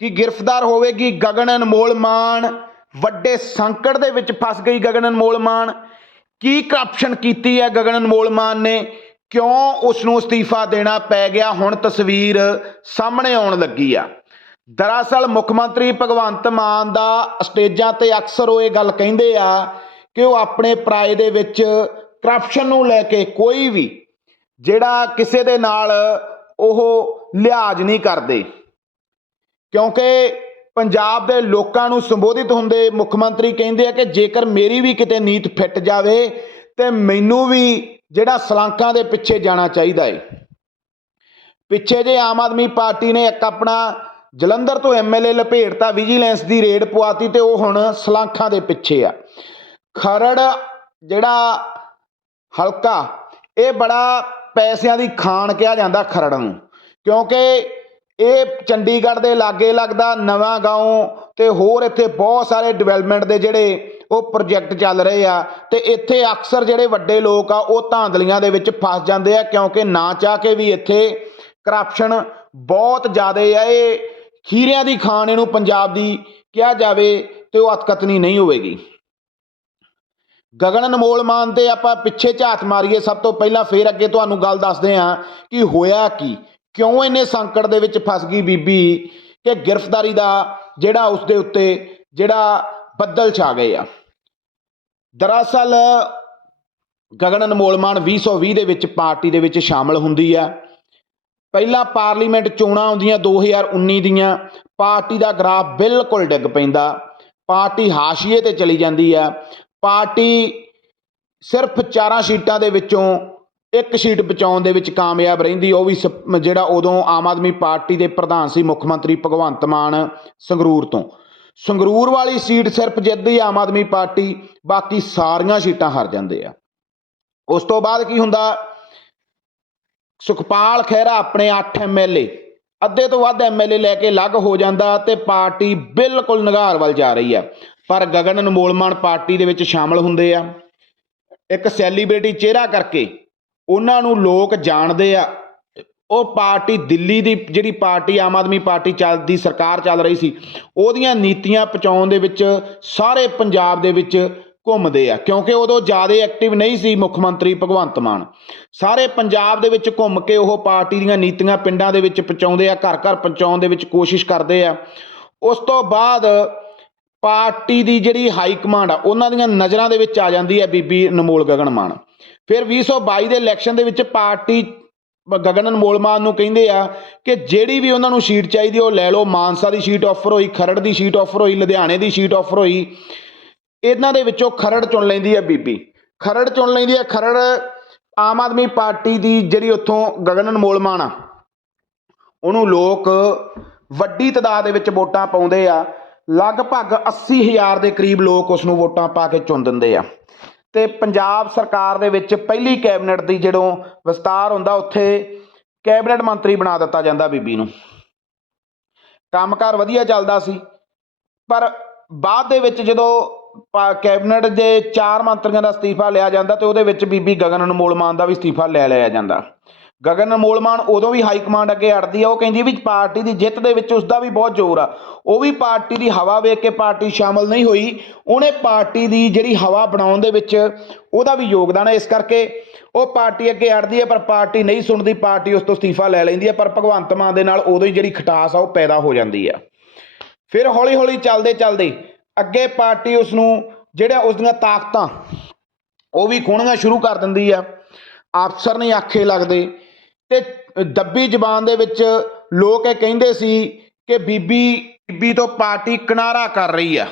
ਕਿ ਗ੍ਰਿਫਤਾਰ ਹੋਵੇਗੀ ਗਗਨ ਅਨਮੋਲ ਮਾਨ। ਵੱਡੇ ਸੰਕਟ ਦੇ ਵਿੱਚ ਫਸ ਗਈ ਗਗਨ ਅਨਮੋਲ ਮਾਨ। ਕੀ ਕਰਪਸ਼ਨ ਕੀਤੀ ਹੈ ਗਗਨ ਅਨਮੋਲ ਮਾਨ ਨੇ? ਕਿਉਂ ਉਸ ਨੂੰ ਅਸਤੀਫਾ ਦੇਣਾ ਪੈ ਗਿਆ? ਹੁਣ ਤਸਵੀਰ ਸਾਹਮਣੇ ਆਉਣ ਲੱਗੀ ਆ। ਦਰਅਸਲ ਮੁੱਖ ਮੰਤਰੀ ਭਗਵੰਤ ਮਾਨ ਦਾ ਸਟੇਜਾਂ ਤੇ ਅਕਸਰ ਉਹ ਇਹ ਗੱਲ ਕਹਿੰਦੇ ਆ ਕਿ ਉਹ ਆਪਣੇ ਪਰਾਏ ਦੇ ਵਿੱਚ ਕਰਪਸ਼ਨ ਨੂੰ ਲੈ ਕੇ ਕੋਈ ਵੀ ਜਿਹੜਾ ਕਿਸੇ ਦੇ ਨਾਲ ਉਹ ਲਿਹਾਜ਼ ਨਹੀਂ ਕਰਦੇ। ਕਿਉਂਕਿ ਪੰਜਾਬ ਦੇ ਲੋਕਾਂ ਨੂੰ ਸੰਬੋਧਿਤ ਹੁੰਦੇ ਮੁੱਖ ਮੰਤਰੀ ਕਹਿੰਦੇ ਆ ਕਿ ਜੇਕਰ ਮੇਰੀ ਵੀ ਕਿਤੇ ਨੀਤ ਫਿੱਟ ਜਾਵੇ, ਤੇ ਮੈਨੂੰ ਵੀ ਜਿਹੜਾ ਸਲਾਂਕਾਂ ਦੇ ਪਿੱਛੇ ਜਾਣਾ ਚਾਹੀਦਾ ਏ। ਪਿੱਛੇ ਜੇ ਆਮ ਆਦਮੀ ਪਾਰਟੀ ਨੇ ਇੱਕ ਆਪਣਾ ਜਲੰਧਰ ਤੋਂ ਐਮਐਲਏ ਲਪੇਟਤਾ ਵਿਜੀਲੈਂਸ ਦੀ ਰੇਡ ਪਵਾਤੀ ਤੇ ਉਹ ਹੁਣ ਸਲਾਂਖਾਂ ਦੇ ਪਿੱਛੇ ਆ। ਖਰੜ ਜਿਹੜਾ ਹਲਕਾ, ਇਹ ਬੜਾ ਪੈਸਿਆਂ ਦੀ ਖਾਨ ਕਿਹਾ ਜਾਂਦਾ ਖਰੜ ਨੂੰ। ਕਿਉਂਕਿ ਇਹ ਚੰਡੀਗੜ੍ਹ ਦੇ ਲਾਗੇ ਲੱਗਦਾ ਨਵਾਂ ਗਾਉਂ ਤੇ ਹੋਰ ਇੱਥੇ ਬਹੁਤ ਸਾਰੇ ਡਿਵੈਲਪਮੈਂਟ ਦੇ ਜਿਹੜੇ ਉਹ ਪ੍ਰੋਜੈਕਟ ਚੱਲ ਰਹੇ ਆ ਤੇ ਇੱਥੇ ਅਕਸਰ ਜਿਹੜੇ ਵੱਡੇ ਲੋਕ ਆ ਉਹ ਧਾਂਦਲੀਆਂ ਦੇ ਵਿੱਚ ਫਸ ਜਾਂਦੇ ਆ ਕਿਉਂਕਿ ਨਾ ਚਾਹ ਕੇ ਵੀ ਇੱਥੇ ਕਰਪਸ਼ਨ ਬਹੁਤ ਜ਼ਿਆਦਾ ਆ। ਇਹ ਖੀਰਿਆਂ ਦੀ ਖਾਣ ਇਹਨੂੰ ਪੰਜਾਬ ਦੀ ਕਿਹਾ ਜਾਵੇ ਤੇ ਉਹ ਅਤਕਤਨੀ ਨਹੀਂ ਹੋਵੇਗੀ। ਗਗਨ ਅਨਮੋਲ ਮਾਨ ਤੇ ਆਪਾਂ ਪਿੱਛੇ ਝਾਤ ਮਾਰੀਏ, ਸਭ ਤੋਂ ਪਹਿਲਾਂ ਫੇਰ ਅੱਗੇ ਤੁਹਾਨੂੰ ਗੱਲ ਦੱਸਦੇ ਹਾਂ ਕਿ ਹੋਇਆ ਕੀ। ਕਿਉਂ ਇੰਨੇ ਸੰਕਟ ਦੇ ਵਿੱਚ ਫਸ ਗਈ ਬੀਬੀ ਕਿ ਗ੍ਰਿਫਤਾਰੀ ਦਾ ਜਿਹੜਾ ਉਸ ਦੇ ਉੱਤੇ ਜਿਹੜਾ ਬੱਦਲ ਛਾ ਗਏ ਆ। ਦਰਅਸਲ ਗਗਨ ਅਨਮੋਲ ਮਾਨ 2020 ਦੇ ਵਿੱਚ ਪਾਰਟੀ ਦੇ ਵਿੱਚ ਸ਼ਾਮਲ ਹੁੰਦੀ ਆ। ਪਹਿਲਾਂ ਪਾਰਲੀਮੈਂਟ ਚੋਣਾਂ ਆਉਂਦੀਆਂ 2019 ਦੀਆਂ, ਪਾਰਟੀ ਦਾ ਗ੍ਰਾਫ ਬਿਲਕੁਲ ਡਿੱਗ ਪੈਂਦਾ। ਪਾਰਟੀ ਹਾਸ਼ੀਏ ਤੇ ਚਲੀ ਜਾਂਦੀ ਆ। ਪਾਰਟੀ ਸਿਰਫ ਚਾਰਾਂ ਸੀਟਾਂ ਦੇ ਵਿੱਚੋਂ ਇੱਕ ਸੀਟ ਬਚਾਉਣ ਦੇ ਵਿੱਚ ਕਾਮਯਾਬ ਰਹਿੰਦੀ, ਉਹ ਵੀ ਸਪ- ਜਿਹੜਾ ਉਦੋਂ ਆਮ ਆਦਮੀ ਪਾਰਟੀ ਦੇ ਪ੍ਰਧਾਨ ਸੀ, ਮੁੱਖ ਮੰਤਰੀ ਭਗਵੰਤ ਮਾਨ ਸੰਗਰੂਰ ਤੋਂ। ਸੰਗਰੂਰ ਵਾਲੀ ਸੀਟ ਸਿਰਫ ਜਿੱਤਦੀ ਆਮ ਆਦਮੀ ਪਾਰਟੀ, ਬਾਕੀ ਸਾਰੀਆਂ ਸੀਟਾਂ ਹਾਰ ਜਾਂਦੇ ਆ। ਉਸ ਤੋਂ ਬਾਅਦ ਕੀ ਹੁੰਦਾ? ਸੁਖਪਾਲ ਖਹਿਰਾ ਆਪਣੇ 8 ਐਮਐਲਏ ਅੱਧੇ ਤੋਂ ਵੱਧ ਐਮਐਲਏ ਲੈ ਕੇ ਅਲੱਗ ਹੋ ਜਾਂਦਾ ਤੇ ਪਾਰਟੀ ਬਿਲਕੁਲ ਨਿਗਾਰ ਵੱਲ ਜਾ ਰਹੀ ਆ। ਪਰ ਗਗਨ ਅਨਮੋਲ ਮਾਨ ਪਾਰਟੀ ਦੇ ਵਿੱਚ ਸ਼ਾਮਲ ਹੁੰਦੇ ਆ। ਇੱਕ ਸੈਲੀਬ੍ਰਿਟੀ ਚਿਹਰਾ ਕਰਕੇ ਉਹਨਾਂ ਨੂੰ ਲੋਕ ਜਾਣਦੇ ਆ। ਉਹ ਪਾਰਟੀ ਦਿੱਲੀ ਦੀ ਜਿਹੜੀ ਪਾਰਟੀ, ਆਮ ਆਦਮੀ ਪਾਰਟੀ ਚੱਲਦੀ ਸਰਕਾਰ ਚੱਲ ਰਹੀ ਸੀ, ਉਹਦੀਆਂ ਨੀਤੀਆਂ ਪਹੁੰਚਾਉਣ ਦੇ ਵਿੱਚ ਸਾਰੇ ਪੰਜਾਬ ਦੇ ਵਿੱਚ ਘੁੰਮਦੇ ਆ। ਕਿਉਂਕਿ ਉਦੋਂ ਜ਼ਿਆਦਾ ਐਕਟਿਵ ਨਹੀਂ ਸੀ ਮੁੱਖ ਮੰਤਰੀ ਭਗਵੰਤ ਮਾਨ। ਸਾਰੇ ਪੰਜਾਬ ਦੇ ਵਿੱਚ ਘੁੰਮ ਕੇ ਉਹ ਪਾਰਟੀ ਦੀਆਂ ਨੀਤੀਆਂ ਪਿੰਡਾਂ ਦੇ ਵਿੱਚ ਪਹੁੰਚਾਉਂਦੇ ਆ, ਘਰ ਘਰ ਪਹੁੰਚਾਉਣ ਦੇ ਵਿੱਚ ਕੋਸ਼ਿਸ਼ ਕਰਦੇ ਆ। ਉਸ ਤੋਂ ਬਾਅਦ ਪਾਰਟੀ ਦੀ ਜਿਹੜੀ ਹਾਈ ਕਮਾਂਡ ਆ, ਉਹਨਾਂ ਦੀਆਂ ਨਜ਼ਰਾਂ ਦੇ ਵਿੱਚ ਆ ਜਾਂਦੀ ਹੈ ਬੀਬੀ ਅਨਮੋਲ ਗਗਨ ਮਾਨ। ਫਿਰ 2022 ਦੇ ਇਲੈਕਸ਼ਨ ਦੇ ਵਿੱਚ ਪਾਰਟੀ ਗਗਨ ਅਨਮੋਲ ਮਾਨ ਨੂੰ ਕਹਿੰਦੇ ਆ ਕਿ ਜਿਹੜੀ ਵੀ ਉਹਨਾਂ ਨੂੰ ਸੀਟ ਚਾਹੀਦੀ ਉਹ ਲੈ ਲਓ। ਮਾਨਸਾ ਦੀ ਸੀਟ ਆਫਰ ਹੋਈ, ਖਰੜ ਦੀ ਸੀਟ ਆਫਰ ਹੋਈ, ਲੁਧਿਆਣੇ ਦੀ ਸੀਟ ਆਫਰ ਹੋਈ। ਇਹਨਾਂ ਦੇ ਵਿੱਚੋਂ ਖਰੜ ਚੁਣ ਲੈਂਦੀ ਹੈ ਬੀਬੀ। ਖਰੜ ਚੁਣ ਲੈਂਦੀ ਹੈ ਖਰੜ ਆਮ ਆਦਮੀ ਪਾਰਟੀ ਦੀ ਜਿਹੜੀ ਉੱਥੋਂ ਗਗਨ ਅਨਮੋਲ ਮਾਨ ਆ, ਉਹਨੂੰ ਲੋਕ ਵੱਡੀ ਤਦਾਦ ਦੇ ਵਿੱਚ ਵੋਟਾਂ ਪਾਉਂਦੇ ਆ। ਲਗਭਗ 80000 ਦੇ ਕਰੀਬ ਲੋਕ ਉਸ ਨੂੰ ਵੋਟਾਂ ਪਾ ਕੇ ਚੁਣ ਦਿੰਦੇ ਆ। ਤੇ ਪੰਜਾਬ ਸਰਕਾਰ ਦੇ ਵਿੱਚ ਪਹਿਲੀ ਕੈਬਨਿਟ ਦੀ ਜਦੋਂ ਵਿਸਤਾਰ ਹੁੰਦਾ, ਉੱਥੇ ਕੈਬਨਿਟ ਮੰਤਰੀ ਬਣਾ ਦਿੱਤਾ ਜਾਂਦਾ ਬੀਬੀ ਨੂੰ। ਕੰਮਕਾਰ ਵਧੀਆ ਚੱਲਦਾ ਸੀ, ਪਰ ਬਾਅਦ ਦੇ ਵਿੱਚ ਜਦੋਂ ਪਾ- ਕੈਬਨਿਟ ਦੇ ਚਾਰ ਮੰਤਰੀਆਂ ਦਾ ਅਸਤੀਫਾ ਲਿਆ ਜਾਂਦਾ ਤੇ ਉਹਦੇ ਵਿੱਚ ਬੀਬੀ ਗਗਨ ਅਨਮੋਲ ਮਾਨ ਦਾ ਵੀ ਅਸਤੀਫਾ ਲੈ ਲਿਆ ਜਾਂਦਾ। ਗਗਨ ਅਨਮੋਲ ਮਾਨ ਉਦੋਂ ਵੀ ਹਾਈ ਕਮਾਂਡ ਅੱਗੇ ਅੜਦੀ ਆ, ਉਹ ਕਹਿੰਦੀ ਵੀ ਪਾਰਟੀ ਦੀ ਜਿੱਤ ਦੇ ਵਿੱਚ ਉਸਦਾ ਵੀ ਬਹੁਤ ਜ਼ੋਰ ਆ। ਉਹ ਵੀ ਪਾਰਟੀ ਦੀ ਹਵਾ ਵੇਖ ਕੇ ਪਾਰਟੀ ਸ਼ਾਮਲ ਨਹੀਂ ਹੋਈ। ਉਹਨੇ ਪਾਰਟੀ ਦੀ ਜਿਹੜੀ ਹਵਾ ਬਣਾਉਣ ਦੇ ਵਿੱਚ ਉਹਦਾ ਵੀ ਯੋਗਦਾਨ ਹੈ ਇਸ ਕਰਕੇ ਉਹ ਪਾਰਟੀ ਅੱਗੇ ਅੜਦੀ ਹੈ ਪਰ ਪਾਰਟੀ ਨਹੀਂ ਸੁਣਦੀ। ਪਾਰਟੀ ਉਸ ਤੋਂ ਅਸਤੀਫਾ ਲੈ ਲੈਂਦੀ ਹੈ ਪਰ ਭਗਵੰਤ ਮਾਨ ਦੇ ਨਾਲ ਉਦੋਂ ਹੀ ਜਿਹੜੀ ਖਟਾਸ ਆ, ਉਹ ਪੈਦਾ ਹੋ ਜਾਂਦੀ ਆ। ਫਿਰ ਹੌਲੀ ਹੌਲੀ ਚੱਲਦੇ ਚੱਲਦੇ ਅੱਗੇ ਪਾਰਟੀ ਉਸ ਨੂੰ ਜਿਹੜਾ ਉਸ ਦੀਆਂ ਤਾਕਤਾਂ, ਉਹ ਵੀ ਖੋਣੀਆਂ ਸ਼ੁਰੂ ਕਰ ਦਿੰਦੀ ਆ। ਅਫਸਰ ਨਹੀਂ ਆਖੇ ਲੱਗਦੇ। ਤੇ ਦੱਬੀ ਜ਼ਬਾਨ ਦੇ ਵਿੱਚ ਲੋਕ ਇਹ ਕਹਿੰਦੇ ਸੀ ਕਿ ਬੀਬੀ ਬੀਬੀ ਤੋਂ ਪਾਰਟੀ ਕਿਨਾਰਾ ਕਰ ਰਹੀ ਆ।